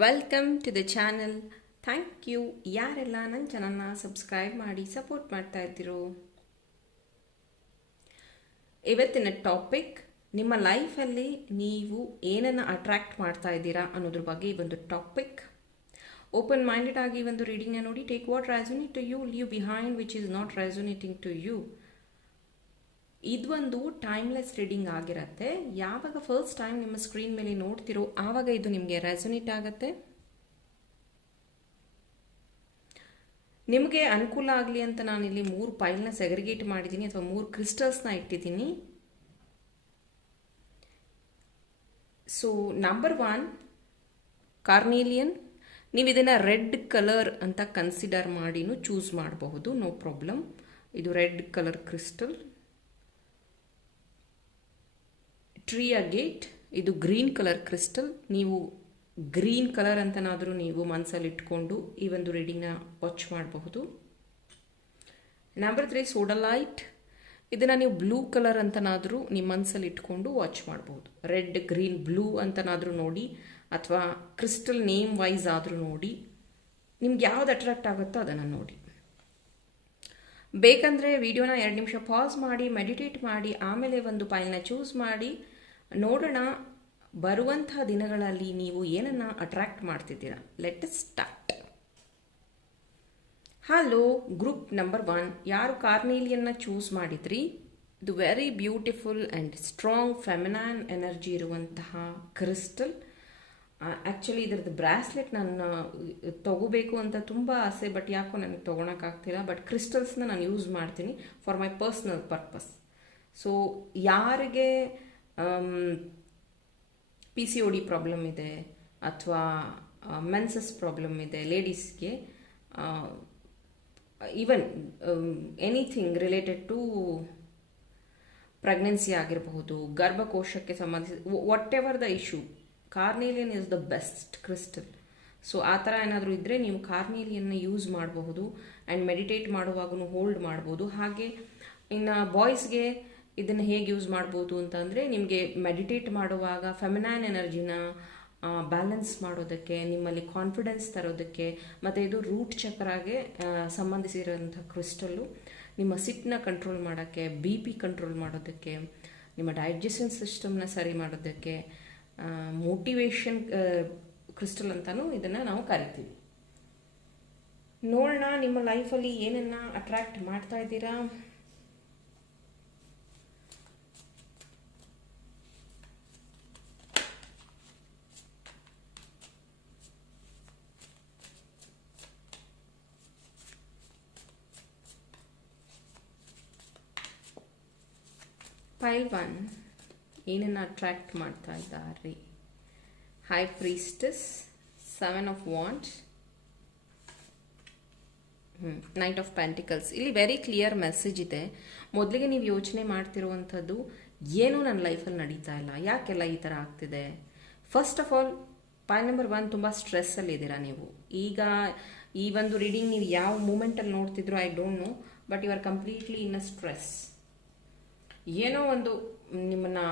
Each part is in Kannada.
Welcome to the channel thank you ಯಾರೆಲ್ಲ ನನ್ನ ಚಾನಲ್ನ ಸಬ್ಸ್ಕ್ರೈಬ್ ಮಾಡಿ ಸಪೋರ್ಟ್ ಮಾಡ್ತಾ ಇದ್ದೀರೋ? ಇವತ್ತಿನ ಟಾಪಿಕ್ ನಿಮ್ಮ ಲೈಫಲ್ಲಿ ನೀವು ಏನನ್ನು ಅಟ್ರ್ಯಾಕ್ಟ್ ಮಾಡ್ತಾ ಇದ್ದೀರಾ ಅನ್ನೋದ್ರ ಬಗ್ಗೆ ಈ ಒಂದು ಟಾಪಿಕ್ ಓಪನ್ ಮೈಂಡೆಡ್ ಆಗಿ ಒಂದು ರೀಡಿಂಗ್ನ ನೋಡಿ take what resonate to you leave behind which is not resonating to you ಇದೊಂದು ಟೈಮ್ಲೆಸ್ ರೀಡಿಂಗ್ ಆಗಿರತ್ತೆ. ಯಾವಾಗ ಫಸ್ಟ್ ಟೈಮ್ ನಿಮ್ಮ ಸ್ಕ್ರೀನ್ ಮೇಲೆ ನೋಡ್ತಿರೋ, ಆವಾಗ ಇದು ನಿಮಗೆ ರೆಸೊನೇಟ್ ಆಗುತ್ತೆ. ನಿಮಗೆ ಅನುಕೂಲ ಆಗಲಿ ಅಂತ ನಾನು ಇಲ್ಲಿ ಮೂರು ಪೈಲ್ನ ಸೆಗ್ರಿಗೇಟ್ ಮಾಡಿದ್ದೀನಿ, ಅಥವಾ ಮೂರು ಕ್ರಿಸ್ಟಲ್ಸ್ನ ಇಟ್ಟಿದ್ದೀನಿ. ಸೊ ನಂಬರ್ ಒನ್ ಕಾರ್ನೇಲಿಯನ್ ನೀವು ಇದನ್ನು ರೆಡ್ ಕಲರ್ ಅಂತ ಕನ್ಸಿಡರ್ ಮಾಡಿನೂ ಚೂಸ್ ಮಾಡಬಹುದು ನೋ ಪ್ರಾಬ್ಲಮ್ ಇದು red colour crystal tree agate, ಇದು ಗ್ರೀನ್ ಕಲರ್ ಕ್ರಿಸ್ಟಲ್. ನೀವು ಗ್ರೀನ್ ಕಲರ್ ಅಂತನಾದರೂ ನೀವು ಮನಸ್ಸಲ್ಲಿ ಇಟ್ಕೊಂಡು ಈ ಒಂದು ರೀಡಿಂಗ್ನ ವಾಚ್ ಮಾಡಬಹುದು. ನಂಬರ್ ತ್ರೀ ಸೋಡಲೈಟ್ ಇದನ್ನು ನೀವು ಬ್ಲೂ ಕಲರ್ ಅಂತನಾದರೂ ನಿಮ್ಮ ಮನಸ್ಸಲ್ಲಿ ಇಟ್ಕೊಂಡು ವಾಚ್ ಮಾಡಬಹುದು. ರೆಡ್ ಗ್ರೀನ್ ಬ್ಲೂ ಅಂತನಾದರೂ ನೋಡಿ, ಅಥವಾ ಕ್ರಿಸ್ಟಲ್ ನೇಮ್ ವೈಸ್ ಆದರೂ ನೋಡಿ, ನಿಮ್ಗೆ ಯಾವ್ದು ಅಟ್ರಾಕ್ಟ್ ಆಗುತ್ತೋ ಅದನ್ನು ನೋಡಿ. ಬೇಕಂದರೆ ವಿಡಿಯೋನ ಎರಡು ನಿಮಿಷ ಪಾಸ್ ಮಾಡಿ ಮೆಡಿಟೇಟ್ ಮಾಡಿ, ಆಮೇಲೆ ಒಂದು ಫೈಲ್ನ ಚೂಸ್ ಮಾಡಿ ನೋಡೋಣ, ಬರುವಂಥ ದಿನಗಳಲ್ಲಿ ನೀವು ಏನನ್ನು ಅಟ್ರ್ಯಾಕ್ಟ್ ಮಾಡ್ತಿದ್ದೀರಾ? Let start hello group number one ಯಾರು ಕಾರ್ನೇಲಿಯನ್ನು ಚೂಸ್ ಮಾಡಿದ್ರಿ? ಇದು very beautiful and strong feminine energy ಇರುವಂತಹ ಕ್ರಿಸ್ಟಲ್ ಆ್ಯಕ್ಚುಲಿ ಇದರದ್ದು ಬ್ರಾಸ್ಲೆಟ್ ನಾನು ತಗೋಬೇಕು ಅಂತ ತುಂಬ ಆಸೆ ಬಟ್ ಯಾಕೋ ನನಗೆ ತೊಗೊಳಕ್ಕಾಗ್ತಿಲ್ಲ ಬಟ್ ಕ್ರಿಸ್ಟಲ್ಸ್ನ ನಾನು ಯೂಸ್ ಮಾಡ್ತೀನಿ for my personal purpose so ಯಾರಿಗೆ P C O D problem ಇದೆ ಅಥವಾ ಮೆನ್ಸಸ್ ಪ್ರಾಬ್ಲಮ್ ಇದೆ ಲೇಡೀಸ್ಗೆ even anything related to pregnancy ಆಗಿರಬಹುದು, ಗರ್ಭಕೋಶಕ್ಕೆ ಸಂಬಂಧಿಸಿದ whatever the issue carnelian is the best crystal so ಆ ಥರ ಏನಾದರೂ ಇದ್ದರೆ ನೀವು ಕಾರ್ನೇಲಿಯನ್ನ ಯೂಸ್ ಮಾಡಬಹುದು ಆ್ಯಂಡ್ ಮೆಡಿಟೇಟ್ ಮಾಡುವಾಗೂ ಹೋಲ್ಡ್ ಮಾಡ್ಬೋದು. ಹಾಗೆ ಇನ್ನು ಬಾಯ್ಸ್ಗೆ ಇದನ್ನು ಹೇಗೆ ಯೂಸ್ ಮಾಡ್ಬೋದು ಅಂತಂದರೆ ನಿಮಗೆ ಮೆಡಿಟೇಟ್ ಮಾಡುವಾಗ ಫೆಮಿನೈನ್ ಎನರ್ಜಿನ ಬ್ಯಾಲೆನ್ಸ್ ಮಾಡೋದಕ್ಕೆ, ನಿಮ್ಮಲ್ಲಿ ಕಾನ್ಫಿಡೆನ್ಸ್ ತರೋದಕ್ಕೆ, ಮತ್ತು ಇದು ರೂಟ್ ಚಕ್ರಾಗೆ ಸಂಬಂಧಿಸಿರೋಂಥ ಕ್ರಿಸ್ಟಲ್ಲು ನಿಮ್ಮ ಸಿಟ್ಟನ್ನ ಕಂಟ್ರೋಲ್ ಮಾಡೋಕ್ಕೆ ಬಿ ಪಿ ಕಂಟ್ರೋಲ್ ಮಾಡೋದಕ್ಕೆ, ನಿಮ್ಮ ಡೈಜೆಷನ್ ಸಿಸ್ಟಮ್ನ ಸರಿ ಮಾಡೋದಕ್ಕೆ ಮೋಟಿವೇಶನ್ ಕ್ರಿಸ್ಟಲ್ ಅಂತಲೂ ಇದನ್ನು ನಾವು ಕರಿತೀವಿ. ನೋಡೋಣ ನಿಮ್ಮ ಲೈಫಲ್ಲಿ ಏನನ್ನು ಅಟ್ರಾಕ್ಟ್ ಮಾಡ್ತಾ ಇದ್ದೀರಾ? ಪೈಲ್ ಒನ್ ಏನನ್ನು ಅಟ್ರ್ಯಾಕ್ಟ್ ಮಾಡ್ತಾ ಇದ್ದಾರೆ? High priestess seven of wands knight of pentacles ಇಲ್ಲಿ ವೆರಿ ಕ್ಲಿಯರ್ ಮೆಸೇಜ್ ಇದೆ. ಮೊದಲಿಗೆ ನೀವು ಯೋಚನೆ ಮಾಡ್ತಿರುವಂಥದ್ದು ಏನೂ ನನ್ನ ಲೈಫಲ್ಲಿ ನಡೀತಾ ಇಲ್ಲ. ಯಾಕೆಲ್ಲ ಈ ಥರ ಆಗ್ತಿದೆ? First of all point number one ತುಂಬ ಸ್ಟ್ರೆಸ್ಸಲ್ಲಿ ಇದ್ದೀರಾ ನೀವು. ಈಗ ಈ ಒಂದು ರೀಡಿಂಗ್ ನೀವು ಯಾವ ಮೂಮೆಂಟಲ್ಲಿ ನೋಡ್ತಿದ್ರು I don't know but you are completely in a stress ಏನೋ ಒಂದು ನಿಮ್ಮನ್ನು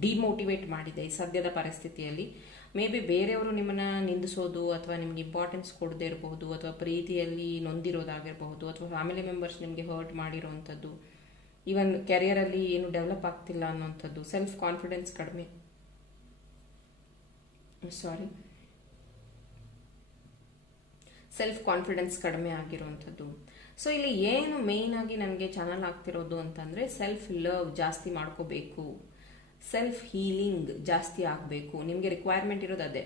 ಡಿಮೋಟಿವೇಟ್ ಮಾಡಿದೆ ಸದ್ಯದ ಪರಿಸ್ಥಿತಿಯಲ್ಲಿ. ಮೇ ಬಿ ಬೇರೆಯವರು ನಿಮ್ಮನ್ನು ನಿಂದಿಸೋದು ಅಥವಾ ನಿಮ್ಗೆ ಇಂಪಾರ್ಟೆನ್ಸ್ ಕೊಡದೇ ಇರಬಹುದು ಅಥವಾ ಪ್ರೀತಿಯಲ್ಲಿ ನೊಂದಿರೋದಾಗಿರಬಹುದು ಅಥವಾ ಫ್ಯಾಮಿಲಿ ಮೆಂಬರ್ಸ್ ನಿಮಗೆ ಹರ್ಟ್ ಮಾಡಿರೋವಂಥದ್ದು ಈವನ್ ಕೆರಿಯರಲ್ಲಿ ಏನು ಡೆವಲಪ್ ಆಗ್ತಿಲ್ಲ ಅನ್ನೋಂಥದ್ದು. ಸೆಲ್ಫ್ ಕಾನ್ಫಿಡೆನ್ಸ್ ಕಡಿಮೆ. ಸಾರಿ ಸೆಲ್ಫ್ ಕಾನ್ಫಿಡೆನ್ಸ್ ಕಡಿಮೆ ಆಗಿರುವಂಥದ್ದು ಸೊ ಇಲ್ಲಿ ಏನು ಮೇಯ್ನಾಗಿ ನನಗೆ ಚಾನಲ್ ಆಗ್ತಿರೋದು ಅಂತಂದರೆ ಸೆಲ್ಫ್ ಲವ್ ಜಾಸ್ತಿ ಮಾಡ್ಕೋಬೇಕು. ಸೆಲ್ಫ್ ಹೀಲಿಂಗ್ ಜಾಸ್ತಿ ಆಗಬೇಕು. ನಿಮಗೆ ರಿಕ್ವೈರ್ಮೆಂಟ್ ಇರೋದು ಅದೇ.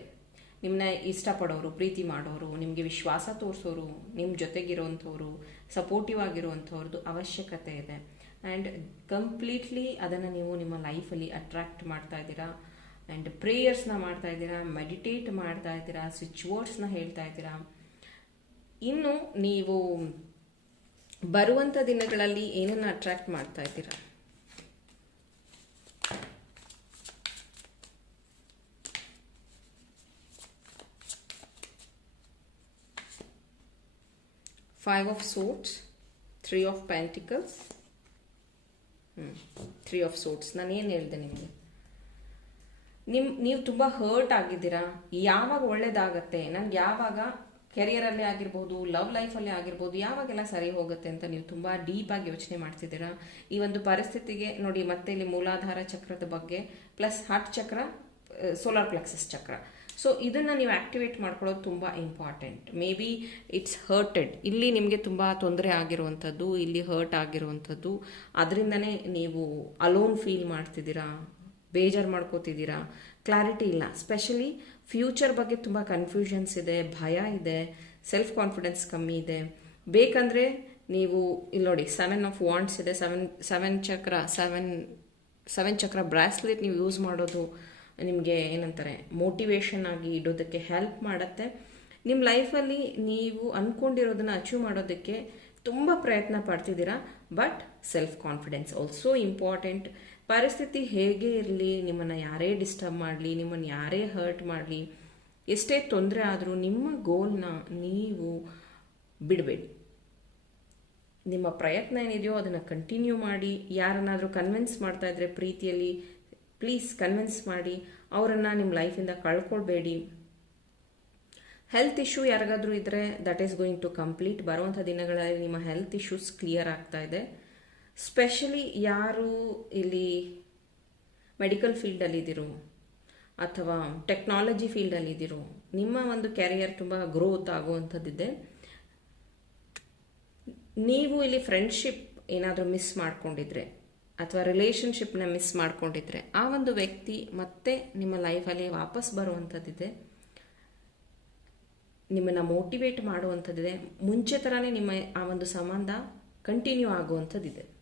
ನಿಮ್ಮನ್ನ ಇಷ್ಟಪಡೋರು, ಪ್ರೀತಿ ಮಾಡೋರು, ನಿಮಗೆ ವಿಶ್ವಾಸ ತೋರಿಸೋರು ನಿಮ್ಮ ಜೊತೆಗಿರೋವಂಥವ್ರು ಸಪೋರ್ಟಿವ್ ಆಗಿರುವಂಥವ್ರದ್ದು ಅವಶ್ಯಕತೆ ಇದೆ. ಆ್ಯಂಡ್ ಕಂಪ್ಲೀಟ್ಲಿ ಅದನ್ನು ನೀವು ನಿಮ್ಮ ಲೈಫಲ್ಲಿ ಅಟ್ರಾಕ್ಟ್ ಮಾಡ್ತಾ ಇದ್ದೀರಾ. ಆ್ಯಂಡ್ ಪ್ರೇಯರ್ಸ್ನ ಮಾಡ್ತಾ ಇದ್ದೀರಾ ಮೆಡಿಟೇಟ್ ಮಾಡ್ತಾ ಇದ್ದೀರಾ ಸ್ವಿಚ್ ವರ್ಡ್ಸ್ನ ಹೇಳ್ತಾ ಇದ್ದೀರಾ. ಇನ್ನು ನೀವು ಬರುವಂಥ ದಿನಗಳಲ್ಲಿ ಏನನ್ನು ಅಟ್ರಾಕ್ಟ್ ಮಾಡ್ತಾ ಇದ್ದೀರಾ? Five of swords three of pentacles ಹ್ಞೂ ತ್ರೀ ಆಫ್ ಸೋಟ್ಸ್ ನಾನು ಏನು ಹೇಳಿದೆ ನಿಮಗೆ? ನಿಮ್ಮ ನೀವು ತುಂಬ ಹರ್ಟ್ ಆಗಿದ್ದೀರಾ? ಯಾವಾಗ ಒಳ್ಳೇದಾಗತ್ತೆ? ನನ್ಗೆ ಯಾವಾಗ ಕೆರಿಯರಲ್ಲೇ ಆಗಿರ್ಬೋದು, ಲವ್ ಲೈಫಲ್ಲೇ ಆಗಿರ್ಬೋದು, ಯಾವಾಗೆಲ್ಲ ಸರಿ ಹೋಗುತ್ತೆ ಅಂತ ನೀವು ತುಂಬ ಡೀಪಾಗಿ ಯೋಚನೆ ಮಾಡ್ತಿದ್ದೀರಾ? ಈ ಒಂದು ಪರಿಸ್ಥಿತಿಗೆ ನೋಡಿ, ಮತ್ತೆ ಇಲ್ಲಿ ಮೂಲಾಧಾರ ಚಕ್ರದ ಬಗ್ಗೆ plus heart chakra solar plexus chakra. So ಇದನ್ನು ನೀವು ಆಕ್ಟಿವೇಟ್ ಮಾಡ್ಕೊಳ್ಳೋದು ತುಂಬ important may be it's hurted ಇಲ್ಲಿ ನಿಮಗೆ ತುಂಬ ತೊಂದರೆ ಆಗಿರುವಂಥದ್ದು, ಇಲ್ಲಿ ಹರ್ಟ್ ಆಗಿರುವಂಥದ್ದು. ಅದರಿಂದನೇ ನೀವು ಅಲೋನ್ ಫೀಲ್ ಮಾಡ್ತಿದ್ದೀರಾ? ಬೇಜಾರು ಮಾಡ್ಕೋತಿದ್ದೀರಾ? ಕ್ಲಾರಿಟಿ ಇಲ್ಲ. ಸ್ಪೆಷಲಿ ಫ್ಯೂಚರ್ ಬಗ್ಗೆ ತುಂಬ ಕನ್ಫ್ಯೂಷನ್ಸ್ ಇದೆ, ಭಯ ಇದೆ ಸೆಲ್ಫ್ ಕಾನ್ಫಿಡೆನ್ಸ್ ಕಮ್ಮಿ ಇದೆ. ಬೇಕಂದರೆ ನೀವು ಇಲ್ಲಿ ನೋಡಿ ಸೆವೆನ್ ಆಫ್ ವಾಂಟ್ಸ್ ಇದೆ seven seven chakra seven seven chakra bracelet ನೀವು ಯೂಸ್ ಮಾಡೋದು ನಿಮಗೆ ಏನಂತಾರೆ ಮೋಟಿವೇಶನ್ ಆಗಿ ಇಡೋದಕ್ಕೆ ಹೆಲ್ಪ್ ಮಾಡುತ್ತೆ. ನಿಮ್ಮ ಲೈಫಲ್ಲಿ ನೀವು ಅಂದ್ಕೊಂಡಿರೋದನ್ನ ಅಚೀವ್ ಮಾಡೋದಕ್ಕೆ ತುಂಬ ಪ್ರಯತ್ನ ಪಡ್ತಿದ್ದೀರಾ but self confidence also important ಪರಿಸ್ಥಿತಿ ಹೇಗೆ ಇರಲಿ, ನಿಮ್ಮನ್ನು ಯಾರೇ ಡಿಸ್ಟರ್ಬ್ ಮಾಡಲಿ, ನಿಮ್ಮನ್ನು ಯಾರೇ ಹರ್ಟ್ ಮಾಡಲಿ, ಎಷ್ಟೇ ತೊಂದರೆ ಆದರೂ ನಿಮ್ಮ ಗೋಲ್ನ ನೀವು ಬಿಡಬೇಡಿ. ನಿಮ್ಮ ಪ್ರಯತ್ನ ಏನಿದೆಯೋ ಅದನ್ನು ಕಂಟಿನ್ಯೂ ಮಾಡಿ, ಯಾರನ್ನಾದರೂ ಕನ್ವಿನ್ಸ್ ಮಾಡ್ತಾ ಇದ್ರೆ ಪ್ರೀತಿಯಲ್ಲಿ ಪ್ಲೀಸ್ ಕನ್ವಿನ್ಸ್ ಮಾಡಿ ಅವರನ್ನು ನಿಮ್ಮ ಲೈಫಿಂದ ಕಳ್ಕೊಳ್ಬೇಡಿ. ಹೆಲ್ತ್ ಇಶ್ಯೂ ಯಾರಿಗಾದರೂ ಇದ್ದರೆ that is going to complete ಬರುವಂಥ ದಿನಗಳಲ್ಲಿ ನಿಮ್ಮ ಹೆಲ್ತ್ ಇಶ್ಯೂಸ್ ಕ್ಲಿಯರ್ ಆಗ್ತಾ ಇದೆ. ಸ್ಪೆಷಲಿ ಯಾರು ಇಲ್ಲಿ ಮೆಡಿಕಲ್ ಫೀಲ್ಡಲ್ಲಿದ್ದೀರೋ ಅಥವಾ ಟೆಕ್ನಾಲಜಿ ಫೀಲ್ಡಲ್ಲಿದ್ದೀರೋ ನಿಮ್ಮ ಒಂದು ಕ್ಯಾರಿಯರ್ ತುಂಬ ಗ್ರೋತ್ ಆಗುವಂಥದ್ದಿದೆ. ನೀವು ಇಲ್ಲಿ ಫ್ರೆಂಡ್ಶಿಪ್ ಏನಾದರೂ ಮಿಸ್ ಮಾಡಿಕೊಂಡಿದ್ರೆ ಅಥವಾ ರಿಲೇಷನ್ಶಿಪ್ನ ಮಿಸ್ ಮಾಡಿಕೊಂಡಿದ್ರೆ, ಆ ಒಂದು ವ್ಯಕ್ತಿ ಮತ್ತೆ ನಿಮ್ಮ ಲೈಫಲ್ಲಿ ವಾಪಸ್ ಬರುವಂಥದ್ದಿದೆ. ನಿಮ್ಮನ್ನು ಮೋಟಿವೇಟ್ ಮಾಡುವಂಥದ್ದಿದೆ. ಮುಂಚೆ ಥರನೇ ನಿಮ್ಮ ಆ ಒಂದು ಸಂಬಂಧ ಕಂಟಿನ್ಯೂ ಆಗುವಂಥದ್ದಿದೆ.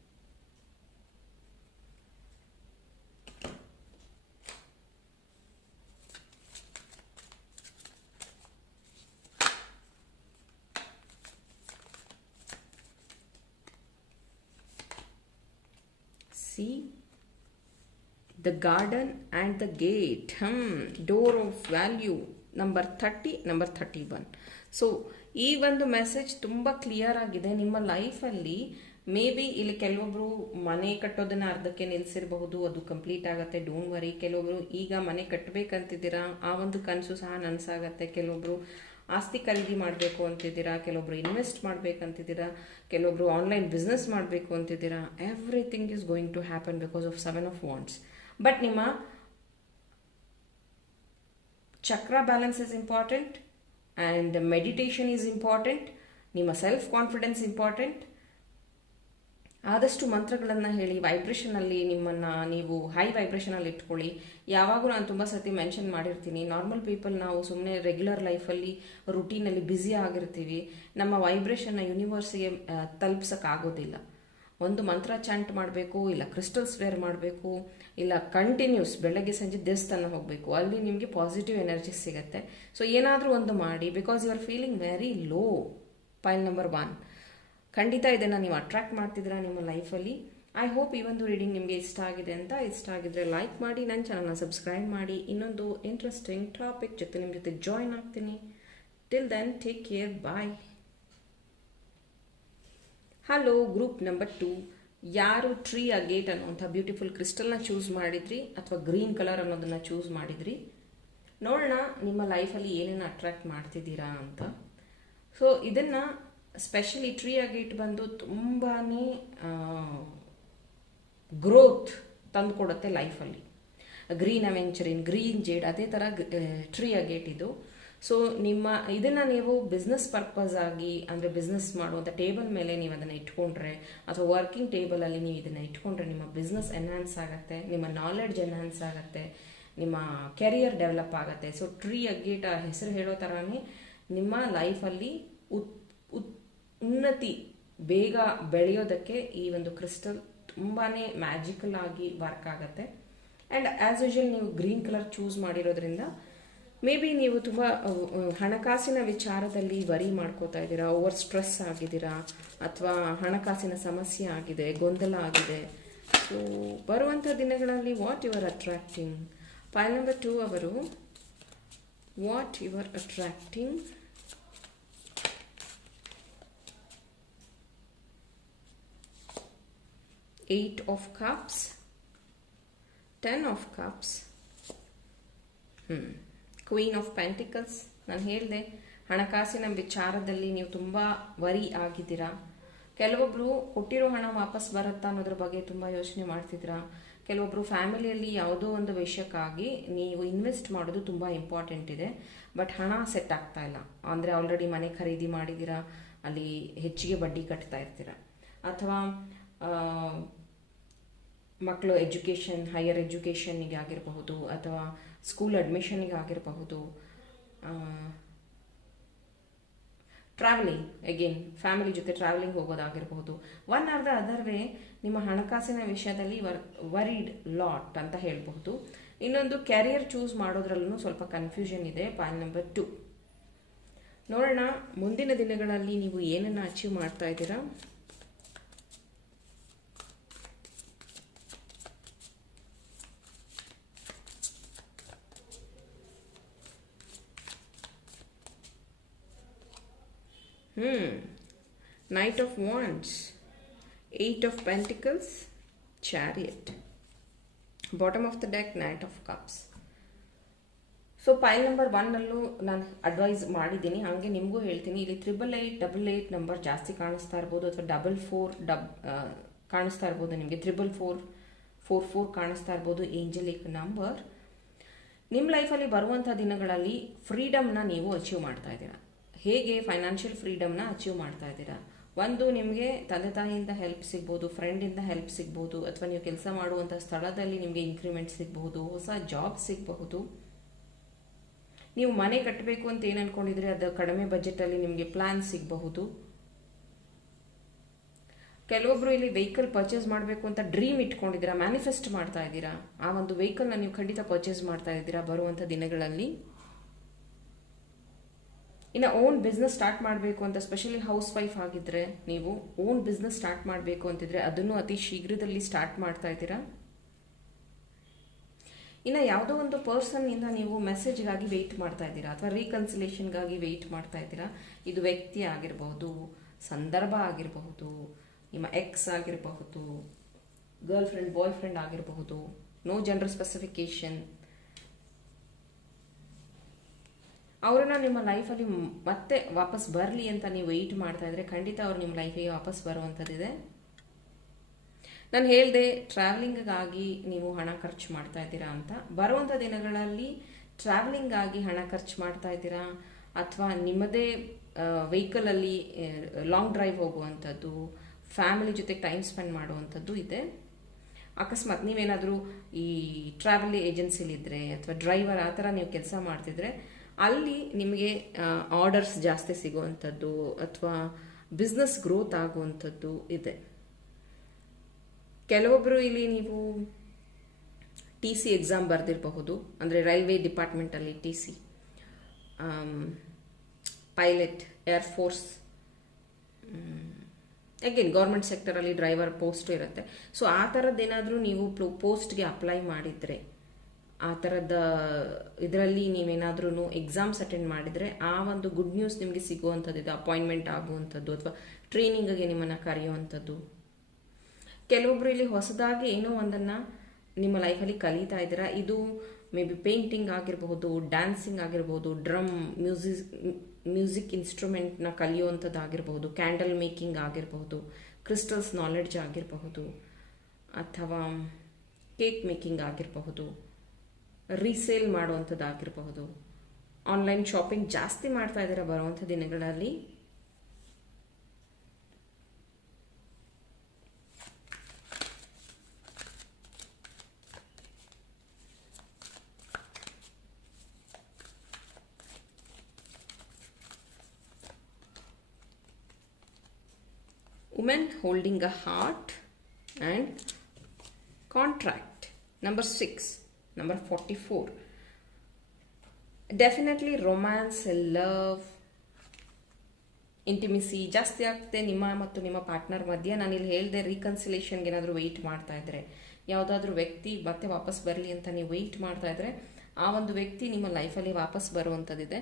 The garden and the gate hmm door of value number thirty number thirty one so ಈ ಒಂದು ಮೆಸೇಜ್ ತುಂಬ ಕ್ಲಿಯರ್ ಆಗಿದೆ. ನಿಮ್ಮ ಲೈಫಲ್ಲಿ ಮೇ ಬಿ ಇಲ್ಲಿ ಕೆಲವೊಬ್ರು ಮನೆ ಕಟ್ಟೋದನ್ನ ಅರ್ಧಕ್ಕೆ ನಿಲ್ಸಿರಬಹುದು, ಅದು ಕಂಪ್ಲೀಟ್ ಆಗುತ್ತೆ. ಡೋಂಟ್ ವರಿ ಕೆಲವೊಬ್ರು ಈಗ ಮನೆ ಕಟ್ಟಬೇಕಂತಿದ್ದೀರಾ ಆ ಒಂದು ಕನಸು ಸಹ ನನಸಾಗತ್ತೆ. ಕೆಲವೊಬ್ರು ಆಸ್ತಿ ಖರೀದಿ ಮಾಡಬೇಕು ಅಂತಿದ್ದೀರಾ? ಕೆಲವೊಬ್ರು ಇನ್ವೆಸ್ಟ್ ಮಾಡಬೇಕಂತಿದ್ದೀರಾ? ಕೆಲವೊಬ್ರು ಆನ್ಲೈನ್ ಬಿಸ್ನೆಸ್ ಮಾಡಬೇಕು ಅಂತಿದ್ದೀರಾ? Everything is going to happen because of seven of wands but ನಿಮ್ಮ chakra balance is important and meditation is important ನಿಮ್ಮ ಸೆಲ್ಫ್ ಕಾನ್ಫಿಡೆನ್ಸ್ ಇಂಪಾರ್ಟೆಂಟ್ ಆದಷ್ಟು ಮಂತ್ರಗಳನ್ನು ಹೇಳಿ ವೈಬ್ರೇಷನಲ್ಲಿ ನಿಮ್ಮನ್ನು ನೀವು ಹೈ ವೈಬ್ರೇಷನಲ್ಲಿ ಇಟ್ಕೊಳ್ಳಿ. ಯಾವಾಗೂ ನಾನು ತುಂಬ ಸತಿ ಮೆನ್ಷನ್ ಮಾಡಿರ್ತೀನಿ. ನಾರ್ಮಲ್ ಪೀಪಲ್ ನಾವು ಸುಮ್ಮನೆ ರೆಗ್ಯುಲರ್ ಲೈಫಲ್ಲಿ ರುಟೀನಲ್ಲಿ ಬ್ಯುಸಿ ಆಗಿರ್ತೀವಿ. ನಮ್ಮ ವೈಬ್ರೇಷನ್ನ ಯೂನಿವರ್ಸ್ಗೆ ತಲುಪ್ಸೋಕ್ಕಾಗೋದಿಲ್ಲ ಒಂದು ಮಂತ್ರ ಚಾಂಟ್ ಮಾಡಬೇಕು, ಇಲ್ಲ ಕ್ರಿಸ್ಟಲ್ಸ್ ವೇರ್ ಮಾಡಬೇಕು, ಇಲ್ಲ ಕಂಟಿನ್ಯೂಸ್ ಬೆಳಗ್ಗೆ ಸಂಜೆ ದೇವಸ್ಥಾನ ಹೋಗಬೇಕು, ಅಲ್ಲಿ ನಿಮಗೆ ಪಾಸಿಟಿವ್ ಎನರ್ಜಿ ಸಿಗುತ್ತೆ. ಸೊ ಏನಾದರೂ ಒಂದು ಮಾಡಿ because you are feeling very low pile number one ಖಂಡಿತ ಇದನ್ನು ನೀವು ಅಟ್ರಾಕ್ಟ್ ಮಾಡ್ತಿದ್ದೀರಾ ನಿಮ್ಮ ಲೈಫಲ್ಲಿ ಐ ಹೋಪ್ ಈ ಒಂದು ರೀಡಿಂಗ್ ನಿಮಗೆ ಇಷ್ಟ ಆಗಿದೆ ಅಂತ. ಇಷ್ಟ ಆಗಿದ್ರೆ ಲೈಕ್ ಮಾಡಿ ನನ್ನ ಚಾನಲ್ನ ಸಬ್ಸ್ಕ್ರೈಬ್ ಮಾಡಿ. ಇನ್ನೊಂದು ಇಂಟ್ರೆಸ್ಟಿಂಗ್ ಟಾಪಿಕ್ ಜೊತೆ ನಿಮ್ಮ ಜೊತೆ ಜಾಯ್ನ್ ಆಗ್ತೀನಿ. Till then take care bye hello group number two ಯಾರು ಟ್ರೀ ಅಗೇಟ್ ಅನ್ನುವಂಥ ಬ್ಯೂಟಿಫುಲ್ ಕ್ರಿಸ್ಟಲ್ನ ಚೂಸ್ ಮಾಡಿದ್ರಿ ಅಥವಾ ಗ್ರೀನ್ ಕಲರ್ ಅನ್ನೋದನ್ನು ಚೂಸ್ ಮಾಡಿದ್ರಿ? ನೋಡೋಣ, ನಿಮ್ಮ ಲೈಫಲ್ಲಿ ಏನೇನು ಅಟ್ರಾಕ್ಟ್ ಮಾಡ್ತಿದ್ದೀರಾ ಅಂತ. ಸೊ ಇದನ್ನು ಸ್ಪೆಷಲಿ ಟ್ರೀ ಅಗೇಟ್ ಬಂದು ತುಂಬಾ ಗ್ರೋತ್ ತಂದುಕೊಡುತ್ತೆ ಲೈಫಲ್ಲಿ ಗ್ರೀನ್ ಅವೆಂಚರಿನ್ ಗ್ರೀನ್ ಜೇಡ್ ಅದೇ ಥರ ಟ್ರೀ ಅಗೇಟ್ ಇದು. ಸೊ ನಿಮ್ಮ, ಇದನ್ನು ನೀವು ಬಿಸ್ನೆಸ್ ಪರ್ಪಸ್ ಆಗಿ, ಅಂದರೆ ಬಿಸ್ನೆಸ್ ಮಾಡುವಂಥ ಟೇಬಲ್ ಮೇಲೆ ನೀವು ಅದನ್ನ ಇಟ್ಕೊಂಡ್ರೆ, ಅಥವಾ ವರ್ಕಿಂಗ್ ಟೇಬಲಲ್ಲಿ ನೀವು ಇದನ್ನು ಇಟ್ಕೊಂಡ್ರೆ ನಿಮ್ಮ ಬಿಸ್ನೆಸ್ ಎನ್ಹಾನ್ಸ್ ಆಗುತ್ತೆ, ನಿಮ್ಮ ನಾಲೆಡ್ಜ್ ಎನ್ಹಾನ್ಸ್ ಆಗುತ್ತೆ, ನಿಮ್ಮ ಕೆರಿಯರ್ ಡೆವಲಪ್ ಆಗುತ್ತೆ. ಸೊ ಟ್ರೀ ಅಗೇಟ್ ಹೆಸರು ಹೇಳೋ ಥರನೇ ನಿಮ್ಮ ಲೈಫಲ್ಲಿ ಉತ್ ಉತ್, ಉನ್ನತಿ ಬೇಗ ಬೆಳೆಯೋದಕ್ಕೆ ಈ ಒಂದು ಕ್ರಿಸ್ಟಲ್ ತುಂಬಾ ಮ್ಯಾಜಿಕಲ್ ಆಗಿ ವರ್ಕ್ ಆಗುತ್ತೆ. ಆ್ಯಂಡ್ ಆ್ಯಸ್ ಯೂಶಲ್ ನೀವು ಗ್ರೀನ್ ಕಲರ್ ಚೂಸ್ ಮಾಡಿರೋದ್ರಿಂದ ಮೇ ಬಿ ನೀವು ತುಂಬ ಹಣಕಾಸಿನ ವಿಚಾರದಲ್ಲಿ ವರಿ ಮಾಡ್ಕೋತಾ ಇದ್ದೀರಾ? ಓವರ್ ಸ್ಟ್ರೆಸ್ ಆಗಿದ್ದೀರಾ? ಅಥವಾ ಹಣಕಾಸಿನ ಸಮಸ್ಯೆ ಆಗಿದೆ, ಗೊಂದಲ ಆಗಿದೆ? ಸೊ ಬರುವಂಥ ದಿನಗಳಲ್ಲಿ what you're attracting pile number two ಅವರು what you're attracting eight of cups ten of cups hmm queen of pentacles ನಾನು ಹೇಳಿದೆ, ಹಣಕಾಸಿನ ವಿಚಾರದಲ್ಲಿ ನೀವು ತುಂಬ ವರಿ ಆಗಿದ್ದೀರಾ? ಕೆಲವೊಬ್ರು ಕೊಟ್ಟಿರೋ ಹಣ ವಾಪಸ್ ಬರುತ್ತಾ ಅನ್ನೋದ್ರ ಬಗ್ಗೆ ತುಂಬ ಯೋಚನೆ ಮಾಡ್ತಿದ್ದೀರಾ? ಕೆಲವೊಬ್ರು ಫ್ಯಾಮಿಲಿಯಲ್ಲಿ ಯಾವುದೋ ಒಂದು ವಿಷಯಕ್ಕಾಗಿ ನೀವು ಇನ್ವೆಸ್ಟ್ ಮಾಡೋದು ತುಂಬ ಇಂಪಾರ್ಟೆಂಟ್ ಇದೆ. ಬಟ್ ಹಣ ಸೆಟ್ ಆಗ್ತಾ ಇಲ್ಲ. ಅಂದರೆ ಆಲ್ರೆಡಿ ಮನೆ ಖರೀದಿ ಮಾಡಿದ್ದೀರಾ? ಅಲ್ಲಿ ಹೆಚ್ಚಿಗೆ ಬಡ್ಡಿ ಕಟ್ತಾ ಇರ್ತೀರಾ? ಅಥವಾ ಮಕ್ಕಳು ಎಜುಕೇಷನ್, ಹೈಯರ್ ಎಜುಕೇಷನ್ನಿಗೆ ಆಗಿರಬಹುದು, ಅಥವಾ ಸ್ಕೂಲ್ ಅಡ್ಮಿಷನ್ನಿಗೆ ಆಗಿರಬಹುದು. ಟ್ರಾವೆಲಿಂಗ್ ಅಗೇನ್ ಫ್ಯಾಮಿಲಿ ಜೊತೆ travelling ಹೋಗೋದಾಗಿರಬಹುದು. One or the other way ನಿಮ್ಮ ಹಣಕಾಸಿನ ವಿಷಯದಲ್ಲಿ ವರ್ ವರಿಡ್ ಲಾಟ್ ಅಂತ ಹೇಳಬಹುದು. ಇನ್ನೊಂದು ಕ್ಯಾರಿಯರ್ ಚೂಸ್ ಮಾಡೋದ್ರಲ್ಲೂ ಸ್ವಲ್ಪ ಕನ್ಫ್ಯೂಷನ್ ಇದೆ ಪಾಯಿಂಟ್ ನಂಬರ್ ಟು ನೋಡೋಣ, ಮುಂದಿನ ದಿನಗಳಲ್ಲಿ ನೀವು ಏನನ್ನು ಅಚೀವ್ ಮಾಡ್ತಾ ಇದ್ದೀರಾ? Hmm. Knight of Wands, Eight of Pentacles, Chariot. Bottom of the deck, Knight of Cups. So pile number ಒನ್ನಲ್ಲೂ ನಾನು ಅಡ್ವೈಸ್ ಮಾಡಿದ್ದೀನಿ. ಹಾಗೆ ನಿಮಗೂ ಹೇಳ್ತೀನಿ. ಇಲ್ಲಿ triple eight double eight number ಜಾಸ್ತಿ ಕಾಣಿಸ್ತಾ ಇರ್ಬೋದು ಅಥವಾ ಡಬಲ್ ಫೋರ್ ಡಬ್ ಕಾಣಿಸ್ತಾ ಇರ್ಬೋದು ನಿಮಗೆ. ತ್ರಿಬಲ್ ಫೋರ್ ಫೋರ್ ಫೋರ್ ಕಾಣಿಸ್ತಾ ಇರ್ಬೋದು ಏಂಜಲಿಕ್ ನಂಬರ್ ನಿಮ್ಮ ಲೈಫಲ್ಲಿ ಬರುವಂಥ ದಿನಗಳಲ್ಲಿ ಫ್ರೀಡಮ್ನ ನೀವು ಅಚೀವ್ ಮಾಡ್ತಾ ಇದ್ದೀರಾ. ಹೇಗೆ ಫೈನಾನ್ಷಿಯಲ್ ಫ್ರೀಡಮ್ನ ಅಚೀವ್ ಮಾಡ್ತಾ ಇದ್ದೀರಾ? ಒಂದು ನಿಮಗೆ ತಂದೆ ತಾಯಿಯಿಂದ ಹೆಲ್ಪ್ ಸಿಗ್ಬೋದು ಫ್ರೆಂಡಿಂದ ಹೆಲ್ಪ್ ಸಿಗ್ಬೋದು, ಅಥವಾ ನೀವು ಕೆಲಸ ಮಾಡುವಂಥ ಸ್ಥಳದಲ್ಲಿ ನಿಮಗೆ ಇನ್ಕ್ರಿಮೆಂಟ್ ಸಿಗಬಹುದು, ಹೊಸ ಜಾಬ್ ಸಿಗಬಹುದು. ನೀವು ಮನೆ ಕಟ್ಟಬೇಕು ಅಂತ ಏನು ಅನ್ಕೊಂಡಿದ್ರೆ, ಅದು ಕಡಿಮೆ ಬಜೆಟಲ್ಲಿ ನಿಮಗೆ ಪ್ಲಾನ್ ಸಿಗಬಹುದು. ಕೆಲವೊಬ್ರು ಇಲ್ಲಿ ವೆಹಿಕಲ್ ಪರ್ಚೇಸ್ ಮಾಡಬೇಕು ಅಂತ ಡ್ರೀಮ್ ಇಟ್ಕೊಂಡಿದ್ದೀರಾ ಮ್ಯಾನಿಫೆಸ್ಟ್ ಮಾಡ್ತಾ ಇದ್ದೀರಾ? ಆ ಒಂದು ವೆಹಿಕಲ್ನ ನೀವು ಖಂಡಿತ ಪರ್ಚೇಸ್ ಮಾಡ್ತಾ ಇದ್ದೀರಾ ಬರುವಂಥ ದಿನಗಳಲ್ಲಿ? ಇನ್ನು ಓನ್ ಬಿಸ್ನೆಸ್ ಸ್ಟಾರ್ಟ್ ಮಾಡಬೇಕು ಅಂತ ಸ್ಪೆಷಲಿ ಹೌಸ್ ವೈಫ್ ಆಗಿದ್ರೆ ನೀವು ಓನ್ ಬಿಸ್ನೆಸ್ ಸ್ಟಾರ್ಟ್ ಮಾಡಬೇಕು ಅಂತಿದ್ರೆ ಅದನ್ನು ಅತಿ ಶೀಘ್ರದಲ್ಲಿ ಸ್ಟಾರ್ಟ್ ಮಾಡ್ತಾ ಇದ್ದೀರಾ? ಇನ್ನು ಯಾವುದೋ ಒಂದು ಪರ್ಸನ್ನಿಂದ ನೀವು ಮೆಸೇಜ್ಗಾಗಿ ವೆಯ್ಟ್ ಮಾಡ್ತಾ ಇದ್ದೀರಾ, ಅಥವಾ ರೀಕನ್ಸಿಲೇಷನ್ಗಾಗಿ ವೆಯ್ಟ್ ಮಾಡ್ತಾ ಇದ್ದೀರಾ? ಇದು ವ್ಯಕ್ತಿ ಆಗಿರಬಹುದು, ಸಂದರ್ಭ ಆಗಿರಬಹುದು, ನಿಮ್ಮ ಎಕ್ಸ್ ಆಗಿರಬಹುದು ಗರ್ಲ್ ಫ್ರೆಂಡ್ ಬಾಯ್ ಫ್ರೆಂಡ್ ಆಗಿರಬಹುದು ನೋ ಜನರಲ್ ಸ್ಪೆಸಿಫಿಕೇಶನ್ ಅವರನ್ನ ನಿಮ್ಮ ಲೈಫಲ್ಲಿ ಮತ್ತೆ ವಾಪಸ್ ಬರಲಿ ಅಂತ ನೀವು ವೆಯ್ಟ್ ಮಾಡ್ತಾ ಇದ್ರೆ ಖಂಡಿತ ಅವ್ರು ನಿಮ್ಮ ಲೈಫಿಗೆ ವಾಪಸ್ ಬರುವಂಥದ್ದಿದೆ ನಾನು ಹೇಳಿದೆ ಟ್ರಾವೆಲಿಂಗಾಗಿ ನೀವು ಹಣ ಖರ್ಚು ಮಾಡ್ತಾ ಇದ್ದೀರಾ ಅಂತ. ಬರುವಂಥ ದಿನಗಳಲ್ಲಿ ಟ್ರಾವೆಲಿಂಗಾಗಿ ಹಣ ಖರ್ಚು ಮಾಡ್ತಾ ಇದ್ದೀರಾ? ಅಥವಾ ನಿಮ್ಮದೇ ವೆಹಿಕಲಲ್ಲಿ ಲಾಂಗ್ ಡ್ರೈವ್ ಹೋಗುವಂಥದ್ದು ಫ್ಯಾಮಿಲಿ ಜೊತೆ ಟೈಮ್ ಸ್ಪೆಂಡ್ ಮಾಡುವಂಥದ್ದು ಇದೆ. ಅಕಸ್ಮಾತ್ ನೀವೇನಾದರೂ ಈ ಟ್ರಾವೆಲ್ ಏಜೆನ್ಸಿಲಿದ್ದರೆ ಅಥವಾ ಡ್ರೈವರ್ ಆ ಥರ ನೀವು ಕೆಲಸ ಮಾಡ್ತಿದ್ರೆ ಅಲ್ಲಿ ನಿಮಗೆ ಆರ್ಡರ್ಸ್ ಜಾಸ್ತಿ ಸಿಗುವಂಥದ್ದು ಅಥವಾ ಬಿಸ್ನೆಸ್ ಗ್ರೋತ್ ಆಗುವಂಥದ್ದು ಇದೆ. ಕೆಲವೊಬ್ಬರು ಇಲ್ಲಿ ನೀವು ಟಿ ಸಿ ಎಕ್ಸಾಮ್ ಬರೆದಿರಬಹುದು, ಅಂದರೆ railway ಡಿಪಾರ್ಟ್ಮೆಂಟಲ್ಲಿ T C pilot air force again government ಸೆಕ್ಟರಲ್ಲಿ driver post ಇರುತ್ತೆ. ಸೊ ಆ ಥರದ್ದೇನಾದರೂ ನೀವು ಪೋಸ್ಟ್ಗೆ ಅಪ್ಲೈ ಮಾಡಿದರೆ ಆ ಥರದ ಇದರಲ್ಲಿ ನೀವೇನಾದ್ರೂ ಎಕ್ಸಾಮ್ಸ್ ಅಟೆಂಡ್ ಮಾಡಿದರೆ ಆ ಒಂದು ಗುಡ್ ನ್ಯೂಸ್ ನಿಮಗೆ ಸಿಗುವಂಥದ್ದು ಅಪಾಯಿಂಟ್ಮೆಂಟ್ ಆಗುವಂಥದ್ದು ಅಥವಾ ಟ್ರೈನಿಂಗ್ಗೆ ನಿಮ್ಮನ್ನು ಕರೆಯುವಂಥದ್ದು. ಕೆಲವೊಬ್ರು ಇಲ್ಲಿ ಹೊಸದಾಗಿ ಏನೋ ಒಂದನ್ನು ನಿಮ್ಮ ಲೈಫಲ್ಲಿ ಕಲಿತಾ ಇದ್ದೀರಾ? ಇದು ಮೇ ಬಿ ಪೇಂಟಿಂಗ್ ಆಗಿರಬಹುದು ಡ್ಯಾನ್ಸಿಂಗ್ ಆಗಿರಬಹುದು ಡ್ರಮ್ ಮ್ಯೂಸಿಕ್ ಮ್ಯೂಸಿಕ್ ಇನ್ಸ್ಟ್ರೂಮೆಂಟ್ನ ಕಲಿಯುವಂಥದ್ದಾಗಿರಬಹುದು ಕ್ಯಾಂಡಲ್ ಮೇಕಿಂಗ್ ಆಗಿರಬಹುದು ಕ್ರಿಸ್ಟಲ್ಸ್ ನಾಲೆಡ್ಜ್ ಆಗಿರಬಹುದು, ಅಥವಾ ಕೇಕ್ ಮೇಕಿಂಗ್ ಆಗಿರಬಹುದು. ರೀಸೇಲ್ ಮಾಡುವಂಥದ್ದಾಗಿರಬಹುದು ಆನ್ಲೈನ್ ಶಾಪಿಂಗ್ ಜಾಸ್ತಿ ಮಾಡ್ತಾ ಇದ್ದೀರಾ ಬರುವಂಥ ದಿನಗಳಲ್ಲಿ. Women holding a heart and contract number 6 number 44 definitely romance, love intimacy ಜಾಸ್ತಿ ಆಗ್ತದೆ ನಿಮ್ಮ ಮತ್ತು ನಿಮ್ಮ ಪಾರ್ಟ್ನರ್ ಮಧ್ಯೆ. ನಾನು ಇಲ್ಲಿ ಹೇಳಿದೆ ರೀಕನ್ಸಿಲೇಷನ್ಗೆ ಏನಾದರೂ ವೆಯ್ಟ್ ಮಾಡ್ತಾ ಇದ್ರೆ, ಯಾವುದಾದ್ರೂ ವ್ಯಕ್ತಿ ಮತ್ತೆ ವಾಪಸ್ ಬರಲಿ ಅಂತ ನೀವು ವೆಯ್ಟ್ ಮಾಡ್ತಾ ಇದ್ರೆ ಆ ಒಂದು ವ್ಯಕ್ತಿ ನಿಮ್ಮ ಲೈಫಲ್ಲಿ ವಾಪಸ್ ಬರುವಂಥದ್ದಿದೆ.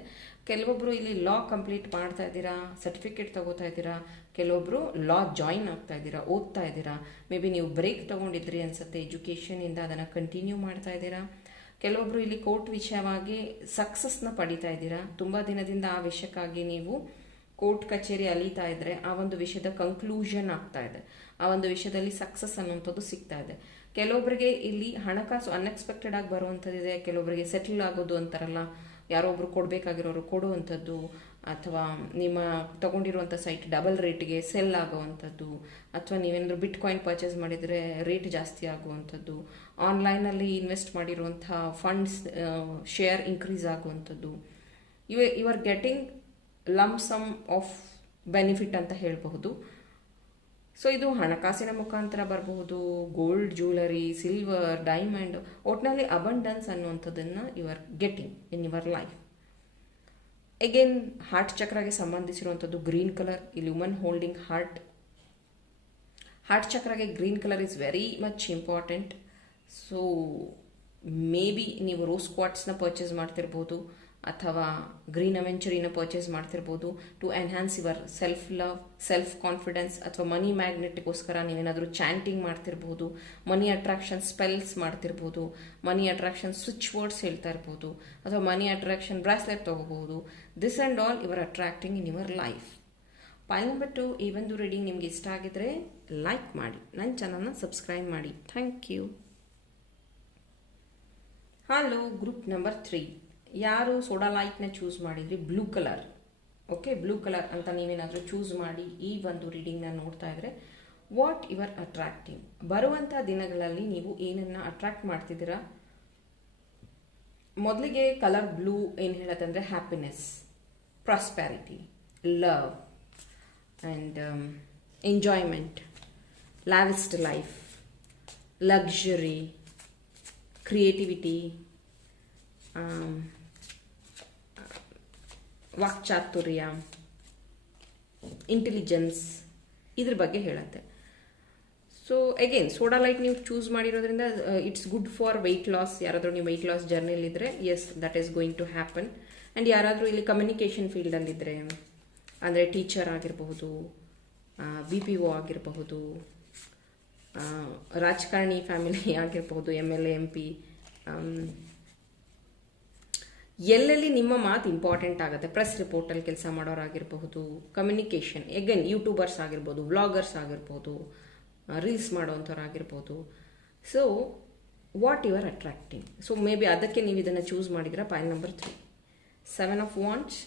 ಕೆಲವೊಬ್ಬರು ಇಲ್ಲಿ ಲಾ ಕಂಪ್ಲೀಟ್ ಮಾಡ್ತಾ ಇದ್ದೀರಾ ಸರ್ಟಿಫಿಕೇಟ್ ತಗೋತಾ ಇದ್ದೀರಾ ಕೆಲವೊಬ್ಬರು ಲಾ ಜಾಯಿನ್ ಆಗ್ತಾ ಇದ್ದೀರಾ, ಓದ್ತಾ ಇದ್ದೀರಾ ಮೇ ಬಿ ನೀವು ಬ್ರೇಕ್ ತಗೊಂಡಿದ್ರಿ ಅನ್ಸುತ್ತೆ ಎಜುಕೇಷನಿಂದ ಅದನ್ನು ಕಂಟಿನ್ಯೂ ಮಾಡ್ತಾ ಇದ್ದೀರಾ. ಕೆಲವೊಬ್ರು ಇಲ್ಲಿ ಕೋರ್ಟ್ ವಿಷಯವಾಗಿ ಸಕ್ಸಸ್ನ ಪಡಿತಾ ಇದ್ದೀರಾ. ತುಂಬ ದಿನದಿಂದ ಆ ವಿಷಯಕ್ಕಾಗಿ ನೀವು ಕೋರ್ಟ್ ಕಚೇರಿ ಅಲೀತಾ ಇದ್ದರೆ ಆ ಒಂದು ವಿಷಯದ ಕನ್ಕ್ಲೂಷನ್ ಆಗ್ತಾ ಇದೆ. ಆ ಒಂದು ವಿಷಯದಲ್ಲಿ ಸಕ್ಸಸ್ ಅನ್ನುವಂಥದ್ದು ಸಿಗ್ತಾ ಇದೆ. ಕೆಲವೊಬ್ಬರಿಗೆ ಇಲ್ಲಿ ಹಣಕಾಸು ಅನ್ಎಕ್ಸ್ಪೆಕ್ಟೆಡ್ ಆಗಿ ಬರುವಂಥದ್ದಿದೆ ಕೆಲವೊಬ್ಬರಿಗೆ ಸೆಟಲ್ ಆಗೋದು ಅಂತಾರಲ್ಲ, ಯಾರೋ ಒಬ್ರು ಕೊಡಬೇಕಾಗಿರೋರು ಕೊಡುವಂಥದ್ದು, ಅಥವಾ ನಿಮ್ಮ ತಗೊಂಡಿರುವಂಥ ಸೈಟ್ ಡಬಲ್ ರೇಟ್ಗೆ ಸೆಲ್ ಆಗುವಂಥದ್ದು, ಅಥವಾ ನೀವೇನಾದರೂ ಬಿಟ್ ಕಾಯಿನ್ ಪರ್ಚೇಸ್ ಮಾಡಿದರೆ ರೇಟ್ ಜಾಸ್ತಿ ಆಗುವಂಥದ್ದು ಆನ್ಲೈನಲ್ಲಿ ಇನ್ವೆಸ್ಟ್ ಮಾಡಿರುವಂಥ ಫಂಡ್ಸ್ ಶೇರ್ ಇನ್ಕ್ರೀಸ್ ಆಗುವಂಥದ್ದು, ಇವ you are getting lump sum of benefit ಅಂತ ಹೇಳಬಹುದು. ಸೊ ಇದು ಹಣಕಾಸಿನ ಮುಖಾಂತರ ಬರಬಹುದು ಗೋಲ್ಡ್ ಜ್ಯುವೆಲರಿ ಸಿಲ್ವರ್ ಡೈಮಂಡ್ ಒಟ್ಟಿನಲ್ಲಿ ಅಬಂಡನ್ಸ್ ಅನ್ನುವಂಥದ್ದನ್ನು you are getting in your life again heart ಚಕ್ರಗೆ ಸಂಬಂಧಿಸಿರುವಂಥದ್ದು ಗ್ರೀನ್ ಕಲರ್ ಇಲ್ಲಿ woman holding heart heart ಚಕ್ರಗೆ green colour is very much important so maybe ನೀವು ರೋಸ್ ಕ್ವಾಟ್ಸ್ನ ಪರ್ಚೇಸ್ ಮಾಡ್ತಿರ್ಬೋದು. ಅಥವಾ ಗ್ರೀನ್ ಅವೆಂಚರಿನ purchase ಮಾಡ್ತಿರ್ಬೋದು to enhance your self love self confidence ಅಥವಾ ಮನಿ ಮ್ಯಾಗ್ನೆಟ್ಗೋಸ್ಕರ ನೀವೇನಾದರೂ ಚಾಂಟಿಂಗ್ ಮಾಡ್ತಿರ್ಬೋದು ಮನಿ ಅಟ್ರಾಕ್ಷನ್ ಸ್ಪೆಲ್ಸ್ ಮಾಡ್ತಿರ್ಬೋದು ಮನಿ ಅಟ್ರಾಕ್ಷನ್ ಸ್ವಿಚ್ ವರ್ಡ್ಸ್ ಹೇಳ್ತಾ ಇರ್ಬೋದು, ಅಥವಾ ಮನಿ ಅಟ್ರಾಕ್ಷನ್ ಬ್ರಾಸ್ಲೆಟ್ ತೊಗೋಬಹುದು. This and all your attracting in your life pile number two ಈ ಒಂದು ರೀಡಿಂಗ್ ನಿಮ್ಗೆ ಇಷ್ಟ ಆಗಿದ್ರೆ ಲೈಕ್ ಮಾಡಿ. ನನ್ನ ಚಾನಲ್ನ ಸಬ್ಸ್ಕ್ರೈಬ್ ಮಾಡಿ. Thank you hello group number three ಯಾರು ಸೋಡಾ ಲೈಟ್ನ ಚೂಸ್ ಮಾಡಿದ್ರಿ? Blue colour okay blue colour ಅಂತ ನೀವೇನಾದರೂ ಚೂಸ್ ಮಾಡಿ ಈ ಒಂದು ರೀಡಿಂಗ್ನ ನೋಡ್ತಾ ಇದ್ರೆ ವಾಟ್ ಯುವರ್ ಅಟ್ರಾಕ್ಟಿವ್ ಬರುವಂಥ ದಿನಗಳಲ್ಲಿ ನೀವು ಏನನ್ನು ಅಟ್ರಾಕ್ಟ್ ಮಾಡ್ತಿದ್ದೀರಾ? ಮೊದಲಿಗೆ ಕಲರ್ ಬ್ಲೂ ಏನು ಹೇಳೋದಂದರೆ happiness prosperity love and enjoyment lavish life luxury creativity ವಾಕ್ಚಾತುರ್ಯ intelligence ಇದ್ರ ಬಗ್ಗೆ ಹೇಳುತ್ತೆ. ಸೊ ಅಗೇನ್ ಸೋಡಾ ಲೈಟ್ ನೀವು ಚೂಸ್ ಮಾಡಿರೋದ್ರಿಂದ it's good for weight loss ಯಾರಾದರೂ ನೀವು weight loss ಜರ್ನಿಲಿದ್ರೆ yes that is going to happen and ಯಾರಾದರೂ ಇಲ್ಲಿ ಕಮ್ಯುನಿಕೇಷನ್ ಫೀಲ್ಡಲ್ಲಿದ್ದರೆ ಅಂದರೆ ಟೀಚರ್ ಆಗಿರಬಹುದು ಬಿ ಪಿ ಒ ಆಗಿರಬಹುದು ರಾಜಕಾರಣಿ ಫ್ಯಾಮಿಲಿ ಆಗಿರಬಹುದು M L A M P ಎಲ್ಲೆಲ್ಲಿ ನಿಮ್ಮ ಮಾತು ಇಂಪಾರ್ಟೆಂಟ್ ಆಗುತ್ತೆ? ಪ್ರೆಸ್ ರಿಪೋರ್ಟಲ್ಲಿ ಕೆಲಸ ಮಾಡೋರಾಗಿರಬಹುದು ಕಮ್ಯುನಿಕೇಷನ್ ಎಗೇನ್ ಯೂಟ್ಯೂಬರ್ಸ್ ಆಗಿರ್ಬೋದು ವ್ಲಾಗರ್ಸ್ ಆಗಿರ್ಬೋದು reels ಮಾಡೋವಂಥವ್ರಾಗಿರ್ಬೋದು so what you are attracting so maybe ಅದಕ್ಕೆ ನೀವು ಇದನ್ನು ಚೂಸ್ ಮಾಡಿದ್ರೆ pile number three seven of wands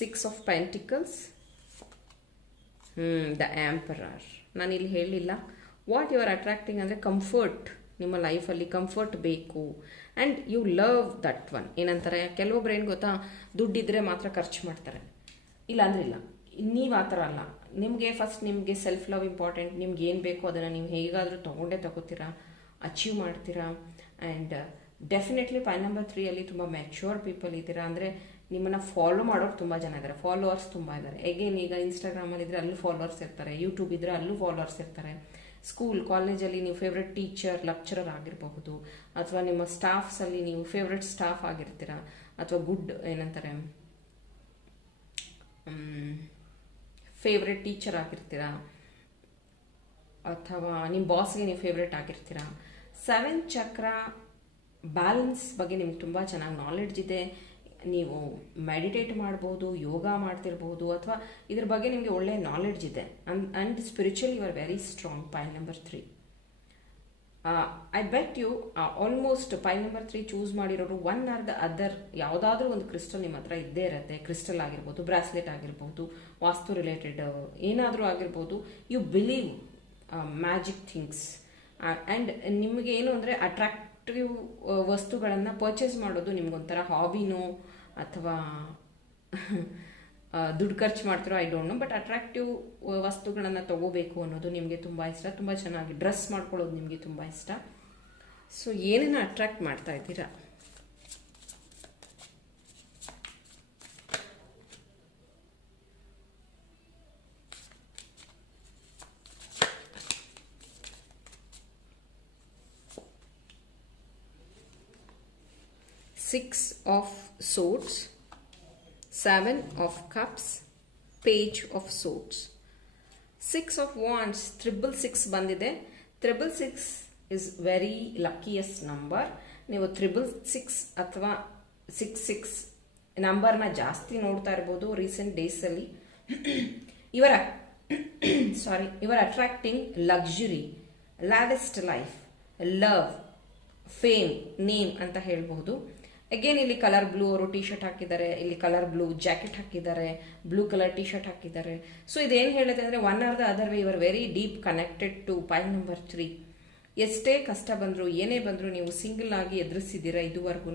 six of pentacles the emperor ನಾನಿಲ್ಲಿ ಹೇಳಿಲ್ಲ. ವಾಟ್ ಯು ಆರ್ ಅಟ್ರಾಕ್ಟಿಂಗ್ ಅಂದರೆ ಕಂಫರ್ಟ್ ನಿಮ್ಮ ಲೈಫಲ್ಲಿ ಕಂಫರ್ಟ್ ಬೇಕು. And you love that one ಏನಂತಾರೆ? ಕೆಲವೊಬ್ರು ಏನು ಗೊತ್ತಾ? ದುಡ್ಡಿದ್ರೆ ಮಾತ್ರ ಖರ್ಚು ಮಾಡ್ತಾರೆ. ಇಲ್ಲ ಅಂದ್ರೆ ಇಲ್ಲ. ನೀವು ಆ ಥರ ಅಲ್ಲ. ನಿಮಗೆ ಫಸ್ಟ್ ನಿಮಗೆ ಸೆಲ್ಫ್ ಲವ್ ಇಂಪಾರ್ಟೆಂಟ್ ನಿಮ್ಗೆ ಏನು ಬೇಕೋ ಅದನ್ನು ನೀವು ಹೇಗಾದರೂ ತೊಗೊಂಡೇ ತಗೋತೀರಾ? ಅಚೀವ್ ಮಾಡ್ತೀರಾ? ಆ್ಯಂಡ್ ಡೆಫಿನೆಟ್ಲಿ ಫೈನ್ ನಂಬರ್ ತ್ರೀಯಲ್ಲಿ ತುಂಬ ಮ್ಯಾಚ್ಯೂರ್ ಪೀಪಲ್ ಇದ್ದೀರಾ? ಅಂದರೆ ನಿಮ್ಮನ್ನು ಫಾಲೋ ಮಾಡೋರು ತುಂಬ ಜನ ಇದ್ದಾರೆ. ಫಾಲೋವರ್ಸ್ ತುಂಬ ಇದ್ದಾರೆ. ಎಗೇನ್ ಈಗ ಇನ್ಸ್ಟಾಗ್ರಾಮಲ್ಲಿ ಇದ್ದರೆ ಅಲ್ಲೂ ಫಾಲೋವರ್ಸ್ ಇರ್ತಾರೆ. ಯೂಟ್ಯೂಬ್ ಇದ್ದರೆ ಅಲ್ಲೂ ಫಾಲೋವರ್ಸ್ ಇರ್ತಾರೆ. ಸ್ಕೂಲ್ ಕಾಲೇಜಲ್ಲಿ ನೀವು ಫೇವ್ರೆಟ್ ಟೀಚರ್ ಲೆಕ್ಚರರ್ ಆಗಿರಬಹುದು, ಅಥವಾ ನಿಮ್ಮ ಸ್ಟಾಫ್ಸಲ್ಲಿ ನೀವು ಫೇವ್ರೆಟ್ ಸ್ಟಾಫ್ ಆಗಿರ್ತೀರಾ, ಅಥವಾ ಗುಡ್ ಏನಂತಾರೆ ಫೇವ್ರೆಟ್ ಟೀಚರ್ ಆಗಿರ್ತೀರಾ, ಅಥವಾ ನಿಮ್ಮ ಬಾಸ್ಗೆ ನೀವು ಫೇವ್ರೆಟ್ ಆಗಿರ್ತೀರಾ ಸೆವೆನ್ ಚಕ್ರ ಬ್ಯಾಲೆನ್ಸ್ ಬಗ್ಗೆ ನಿಮ್ಗೆ ತುಂಬ ಚೆನ್ನಾಗಿ ನಾಲೆಡ್ಜ್ ಇದೆ. ನೀವು ಮೆಡಿಟೇಟ್ ಮಾಡ್ಬೋದು, ಯೋಗ ಮಾಡ್ತಿರ್ಬೋದು, ಅಥವಾ ಇದ್ರ ಬಗ್ಗೆ ನಿಮಗೆ ಒಳ್ಳೆಯ ನಾಲೆಡ್ಜ್ ಇದೆ. And spiritual you are very strong pile number three I bet you almost pile number three choose ಮಾಡಿರೋರು ಒನ್ ಆರ್ ದ ಅದರ್ ಯಾವುದಾದ್ರೂ ಒಂದು ಕ್ರಿಸ್ಟಲ್ ನಿಮ್ಮ ಹತ್ರ ಇದ್ದೇ ಇರುತ್ತೆ. ಕ್ರಿಸ್ಟಲ್ ಆಗಿರ್ಬೋದು ಬ್ರಾಸ್ಲೆಟ್ ಆಗಿರ್ಬೋದು, ವಾಸ್ತು ರಿಲೇಟೆಡ್ ಏನಾದರೂ ಆಗಿರ್ಬೋದು. You believe magic things and ನಿಮಗೆ ಏನು ಅಂದರೆ ಅಟ್ರಾಕ್ಟಿವ್ ವಸ್ತುಗಳನ್ನು ಪರ್ಚೇಸ್ ಮಾಡೋದು ನಿಮಗೊಂಥರ ಹಾಬಿನೋ ಅಥವಾ ದುಡ್ಡು ಖರ್ಚು ಮಾಡ್ತಿರೋ I don't know but attractive ವಸ್ತುಗಳನ್ನು ತಗೋಬೇಕು ಅನ್ನೋದು ನಿಮಗೆ ತುಂಬ ಇಷ್ಟ. ತುಂಬ ಚೆನ್ನಾಗಿ ಡ್ರೆಸ್ ಮಾಡ್ಕೊಳ್ಳೋದು ನಿಮಗೆ ತುಂಬ ಇಷ್ಟ. ಸೊ ಏನನ್ನ ಅಟ್ರಾಕ್ಟ್ ಮಾಡ್ತಾ ಇದ್ದೀರಾ? Six of swords seven of cups page of swords six of wands triple six ಬಂದಿದೆ. Triple six is very luckiest number ನೀವು ತ್ರಿಬಲ್ ಸಿಕ್ಸ್ ಅಥವಾ ಸಿಕ್ಸ್ ಸಿಕ್ಸ್ ನಂಬರ್ನ ಜಾಸ್ತಿ ನೋಡ್ತಾ ಇರ್ಬೋದು ರೀಸೆಂಟ್ ಡೇಸಲ್ಲಿ ಇವರ sorry you're attracting luxury lavish life love fame name ಅಂತ ಹೇಳ್ಬಹುದು ಅಗೇನ್ ಇಲ್ಲಿ ಕಲರ್ ಬ್ಲೂ ಅವರು ಟಿ ಶರ್ಟ್ ಹಾಕಿದ್ದಾರೆ, ಇಲ್ಲಿ ಕಲರ್ ಬ್ಲೂ ಜಾಕೆಟ್ ಹಾಕಿದ್ದಾರೆ ಬ್ಲೂ ಕಲರ್ ಟಿ ಶರ್ಟ್ ಹಾಕಿದ್ದಾರೆ. ಸೊ ಇದೇನು ಹೇಳುತ್ತೆ ಅಂದರೆ one or the other way your very deep connected to point number three ಎಷ್ಟೇ ಕಷ್ಟ ಬಂದರೂ, ಏನೇ ಬಂದರೂ ನೀವು ಸಿಂಗಲ್ ಆಗಿ ಎದುರಿಸಿದ್ದೀರಾ ಇದುವರೆಗೂ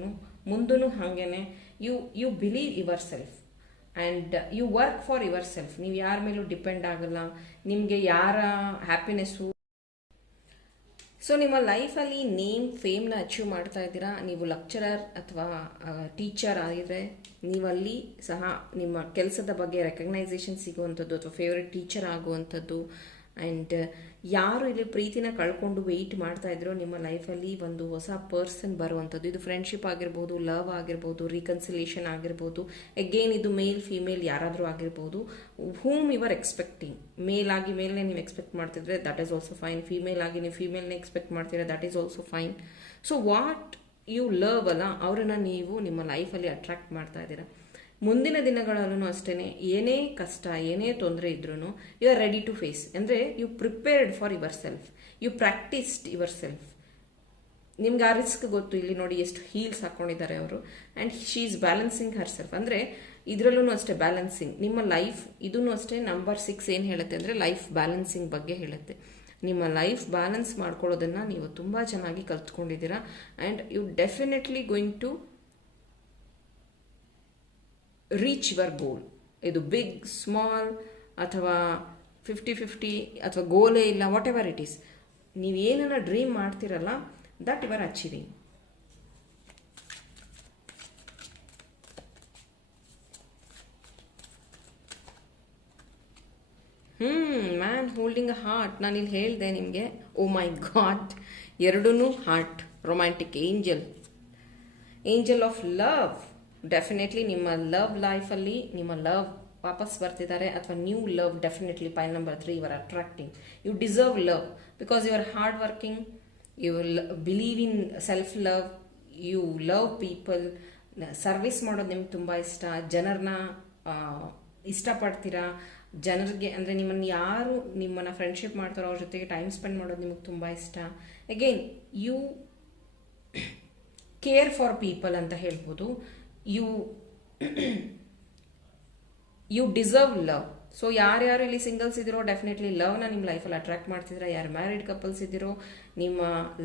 ಮುಂದೂ ಹಾಗೇನೆ. You you believe yourself and you work for yourself ನೀವು ಯಾರ ಮೇಲೂ ಡಿಪೆಂಡ್ ಆಗಲ್ಲ. ನಿಮಗೆ ಯಾರ ಹ್ಯಾಪಿನೆಸ್ಸು ಸೊ ನಿಮ್ಮ ಲೈಫಲ್ಲಿ ನೇಮ್ ಫೇಮ್ನ ಅಚೀವ್ ಮಾಡ್ತಾ ಇದ್ದೀರಾ? ನೀವು ಲೆಕ್ಚರರ್ ಅಥವಾ ಟೀಚರ್ ಆಗಿದ್ರೆ ನೀವಲ್ಲಿ ಸಹ ನಿಮ್ಮ ಕೆಲಸದ ಬಗ್ಗೆ ರೆಕಗ್ನೈಸೇಷನ್ ಸಿಗುವಂಥದ್ದು ಅಥವಾ ಫೇವ್ರೆಟ್ ಟೀಚರ್ ಆಗುವಂಥದ್ದು ಆ್ಯಂಡ್ ಯಾರು ಇಲ್ಲಿ ಪ್ರೀತಿನ ಕಳ್ಕೊಂಡು ವೆಯ್ಟ್ ಮಾಡ್ತಾ ಇದ್ರೋ ನಿಮ್ಮ ಲೈಫಲ್ಲಿ ಒಂದು ಹೊಸ ಪರ್ಸನ್ ಬರುವಂಥದ್ದು. ಇದು ಫ್ರೆಂಡ್ಶಿಪ್ ಆಗಿರ್ಬೋದು ಲವ್ ಆಗಿರ್ಬೋದು ರೀಕನ್ಸಿಲೇಷನ್ ಆಗಿರ್ಬೋದು. ಅಗೇನ್ ಇದು ಮೇಲ್ ಫೀಮೇಲ್ ಯಾರಾದರೂ ಆಗಿರ್ಬೋದು. ಹೂಮ್ ಯುವರ್ ಎಕ್ಸ್ಪೆಕ್ಟಿಂಗ್ ಮೇಲ್ ಆಗಿ ಮೇಲ್ನೇ ನೀವು ಎಕ್ಸ್ಪೆಕ್ಟ್ ಮಾಡ್ತಿದ್ರೆ that is also fine female ಆಗಿ ನೀವು ಫಿಮೇಲ್ನೇ ಎಕ್ಸ್ಪೆಕ್ಟ್ ಮಾಡ್ತೀರಾ that is also fine so what you love ಅಲ್ಲ, ಅವರನ್ನು ನೀವು ನಿಮ್ಮ ಲೈಫಲ್ಲಿ ಅಟ್ರಾಕ್ಟ್ ಮಾಡ್ತಾ ಇದ್ದೀರಾ? ಮುಂದಿನ ದಿನಗಳಲ್ಲೂ ಅಷ್ಟೇ ಏನೇ ಕಷ್ಟ, ಏನೇ ತೊಂದರೆ ಇದ್ರೂ you are ready to face ಅಂದರೆ you prepared for yourself you practised yourself ನಿಮ್ಗೆ ಆ ರಿಸ್ಕ್ ಗೊತ್ತು, ಇಲ್ಲಿ ನೋಡಿ ಎಷ್ಟು ಹೀಲ್ಸ್ ಹಾಕೊಂಡಿದ್ದಾರೆ ಅವರು. And she is balancing herself ಅಂದರೆ ಇದರಲ್ಲೂ ಅಷ್ಟೇ ಬ್ಯಾಲೆನ್ಸಿಂಗ್ ನಿಮ್ಮ ಲೈಫ್ ಇದೂ ಅಷ್ಟೇ ನಂಬರ್ ಸಿಕ್ಸ್ ಏನು ಹೇಳುತ್ತೆ ಅಂದರೆ ಲೈಫ್ ಬ್ಯಾಲೆನ್ಸಿಂಗ್ ಬಗ್ಗೆ ಹೇಳುತ್ತೆ. ನಿಮ್ಮ ಲೈಫ್ ಬ್ಯಾಲೆನ್ಸ್ ಮಾಡ್ಕೊಳ್ಳೋದನ್ನು ನೀವು ತುಂಬ ಚೆನ್ನಾಗಿ ಕಲ್ತ್ಕೊಂಡಿದ್ದೀರಾ. And you definitely going to reach your goal ಇದು ಬಿಗ್ ಸ್ಮಾಲ್ ಅಥವಾ ಫಿಫ್ಟಿ ಫಿಫ್ಟಿ ಅಥವಾ ಗೋಲೇ ಇಲ್ಲ ವಾಟ್ ಎವರ್ ಇಟ್ ಈಸ್ ನೀವು ಏನನ್ನ ಡ್ರೀಮ್ ಮಾಡ್ತಿರಲ್ಲ ದಟ್ ಯುವರ್ ಅಚೀವಿಂಗ್ ಹ್ಞೂ ಮ್ಯಾನ್ ಹೋಲ್ಡಿಂಗ್ ಅ ಹಾರ್ಟ್ ನಾನು ಇಲ್ಲಿ ಹೇಳಿದೆ ನಿಮಗೆ ಓ ಮೈ ಗಾಡ್ ಎರಡೂ heart romantic angel angel of love definitely ನಿಮ್ಮ ಲವ್ ಲೈಫಲ್ಲಿ ನಿಮ್ಮ ಲವ್ ವಾಪಸ್ ಬರ್ತಿದ್ದಾರೆ ಅಥವಾ new love definitely pile number three your attracting you deserve love because you are hard working you believe in self love you love people service ಮಾಡೋದು ನಿಮ್ಗೆ ತುಂಬ ಇಷ್ಟ. ಜನರನ್ನ ಇಷ್ಟಪಡ್ತೀರಾ? ಜನರಿಗೆ ಅಂದರೆ ನಿಮ್ಮನ್ನು ಯಾರು ನಿಮ್ಮನ್ನು ಫ್ರೆಂಡ್ಶಿಪ್ ಮಾಡ್ತಾರೋ ಅವ್ರ ಜೊತೆಗೆ ಟೈಮ್ ಸ್ಪೆಂಡ್ ಮಾಡೋದು ನಿಮಗೆ ತುಂಬ ಇಷ್ಟ. Again you care for people ಅಂತ ಹೇಳ್ಬೋದು. You you deserve love so ಯಾರ್ಯಾರು ಇಲ್ಲಿ ಸಿಂಗಲ್ಸ್ ಇದ್ದೀರೋ ಡೆಫಿನೆಟ್ಲಿ ಲವ್ನ ನಿಮ್ಮ ಲೈಫಲ್ಲಿ ಅಟ್ರಾಕ್ಟ್ ಮಾಡ್ತಿದ್ರೆ ಯಾರು ಮ್ಯಾರಿಡ್ ಕಪಲ್ಸ್ ಇದ್ದೀರೋ, ನಿಮ್ಮ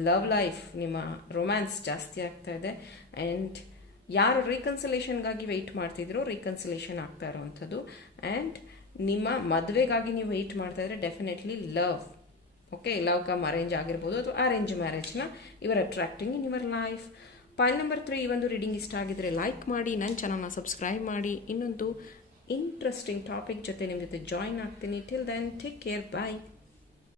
ಲವ್ ಲೈಫ್ ನಿಮ್ಮ ರೊಮ್ಯಾನ್ಸ್ ಜಾಸ್ತಿ ಆಗ್ತಾ ಇದೆ. ಆ್ಯಂಡ್ ಯಾರು ರೀಕನ್ಸಲೇಷನ್ಗಾಗಿ ವೆಯ್ಟ್ ಮಾಡ್ತಿದ್ರೋ ರೀಕನ್ಸಲೇಷನ್ ಆಗ್ತಾ ಇರೋವಂಥದ್ದು. ಆ್ಯಂಡ್ ನಿಮ್ಮ ಮದುವೆಗಾಗಿ ನೀವು ವೆಯ್ಟ್ ಮಾಡ್ತಾ ಇದ್ರೆ definitely love okay love cum arrange ಆಗಿರ್ಬೋದು, ಅಥವಾ arrange ಮ್ಯಾರೇಜ್ನ you're attracting in your life point number three ಈ ಒಂದು ರೀಡಿಂಗ್ ಇಷ್ಟ ಆಗಿದ್ರೆ ಲೈಕ್ ಮಾಡಿ ನನ್ನ ಚಾನಲ್ನ ಸಬ್ಸ್ಕ್ರೈಬ್ ಮಾಡಿ. ಇನ್ನೊಂದು ಇಂಟ್ರೆಸ್ಟಿಂಗ್ ಟಾಪಿಕ್ ಜೊತೆ ನಿಮ್ಮ ಜೊತೆ ಜಾಯಿನ್ ಆಗ್ತೀನಿ. Till then take care bye